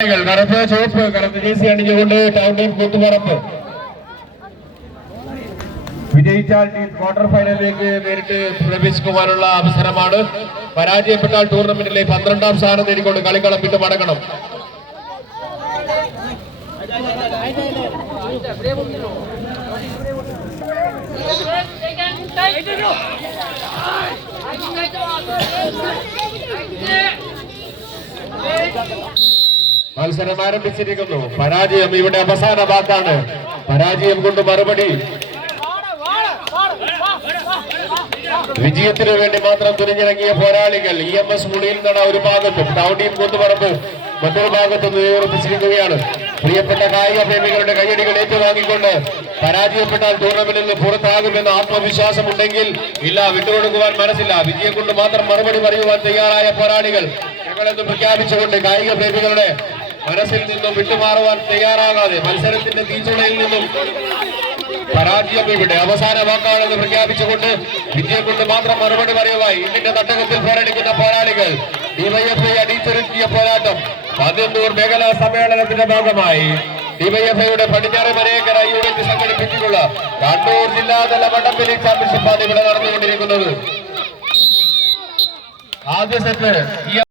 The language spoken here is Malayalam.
കറുപ്പ് ചുവപ്പ് കറുപ്പ് ജേസി അണിഞ്ഞുകൊണ്ട് ടൗൺ ടീം കൂത്തുപറമ്പ് വിജയിച്ചാൽ ടീം ക്വാർട്ടർ ഫൈനലിലേക്ക് നേരിട്ട് പ്രവേശിക്കുവാനുള്ള അവസരമാണ്. പരാജയപ്പെട്ടാൽ ടൂർണമെന്റിലെ 12ാം സ്ഥാനം നേടിക്കൊണ്ട് കളിക്കളം വിട്ട് മടങ്ങണം. മത്സരം ആരംഭിച്ചിരിക്കുന്നു. പരാജയം ഇവിടെ അവസാന വാക്കാണ്. പരാജയം കൊണ്ട് മറുപടി. വിജയത്തിനു വേണ്ടി മാത്രം തുനിഞ്ഞിറങ്ങിയ പോരാളികൾ EMS മുളിയിൽ നട ഒരു ഭാഗത്തും ടൗൺ ടീം കൂത്തുപറമ്പ് മറ്റൊരു ഭാഗത്തും നിലയുറപ്പിച്ചിരിക്കുകയാണ്. പ്രിയപ്പെട്ട കായിക പ്രേമികളുടെ കയ്യടികൾ ഏറ്റുവാങ്ങിക്കൊണ്ട് പരാജയപ്പെട്ടാൽ ടൂർണമെന്റിൽ നിന്ന് പുറത്താകുമെന്ന ആത്മവിശ്വാസം ഉണ്ടെങ്കിൽ ഇല്ല, വിട്ടുകൊടുക്കുവാൻ മനസ്സില്ല. വിജയം കൊണ്ട് മാത്രം മറുപടി പറയുവാൻ തയ്യാറായ പോരാളികൾ ഞങ്ങളെന്ന് പ്രഖ്യാപിച്ചുകൊണ്ട് കായിക പ്രേമികളുടെ മനസ്സിൽ നിന്നും വിട്ടുമാറുവാൻ തയ്യാറാകാതെ മത്സരത്തിന്റെ തീച്ചുളയിൽ നിന്നും പരാജയം ഇവിടെ അവസാന വാക്കാണെന്ന് പ്രഖ്യാപിച്ചുകൊണ്ട് വിജയം കൊണ്ട് മാത്രം മറുപടി പറയുവായി ഇതിന്റെ തട്ടകത്തിൽ പോരാടിക്കുന്ന പോരാളികൾ ഡിവൈഎഫ്ഐ അടിച്ചൊരുക്കിയ പോരാട്ടം പതിന്നൂർ മേഖലാ സമ്മേളനത്തിന്റെ ഭാഗമായി ഡിവൈഎഫ്ഐയുടെ പടിഞ്ഞാറ് മലയക്കര യൂണിറ്റ് സംഘടിപ്പിച്ചിട്ടുള്ള കണ്ണൂർ ജില്ലാതല വടംവലി ചാമ്പ്യൻഷിപ്പാണ് ഇവിടെ നടന്നുകൊണ്ടിരിക്കുന്നത്. ആദ്യ സെറ്റ്